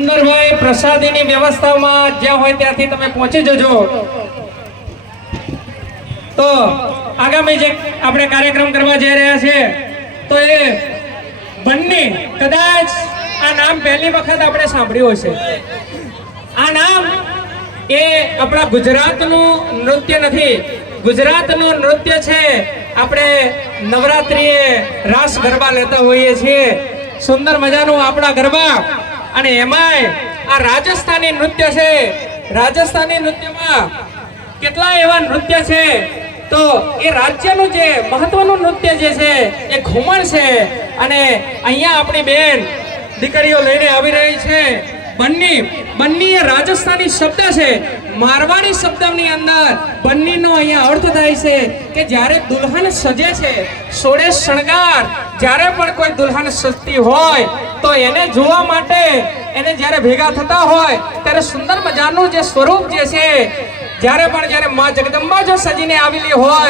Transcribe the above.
સુંદરભાઈ પ્રસાદીની વ્યવસ્થામાં જ્યાં હોય ત્યાંથી તમે પહોંચી જજો। તો આગામી જે આપણે કાર્યક્રમ કરવા જઈ રહ્યા છે તો એ બન્ની, કદાચ આ નામ પહેલી વખત આપણે સાંભળ્યું હશે। આ નામ એ આપણા ગુજરાતનું નૃત્ય નથી, ગુજરાતનું નૃત્ય છે। આપણે નવરાત્રિએ રાસ ગરબા લેતા હોઈએ છીએ, સુંદર મજાનું આપણા ગરબા, અને એમાંય આ રાજસ્થાની નૃત્ય છે। રાજસ્થાની નૃત્યમાં કેટલા એવા નૃત્ય છે, તો એ રાજ્યનું જે મહત્વનું નૃત્ય જે છે એ ઘુમણ છે। અને અહીંયા આપણી બેન દીકરીઓ લઈને આવી રહી છે બન્ની। બન્ની એ રાજસ્થાની શબ્દ છે, મારવાડી શબ્દની અંદર બન્નીનો અહીંયા અર્થ થાય છે કે જ્યારે દુલ્હન સજે છે, સોળે શણગાર, જ્યારે પણ કોઈ દુલ્હન સજતી હોય તો એને જોવા માટે એને જ્યારે ભેગા થતા હોય ત્યારે સુંદર મજાનું જે સ્વરૂપ જે છે, જ્યારે માં જગદંબા જો સજીને આવેલી હોય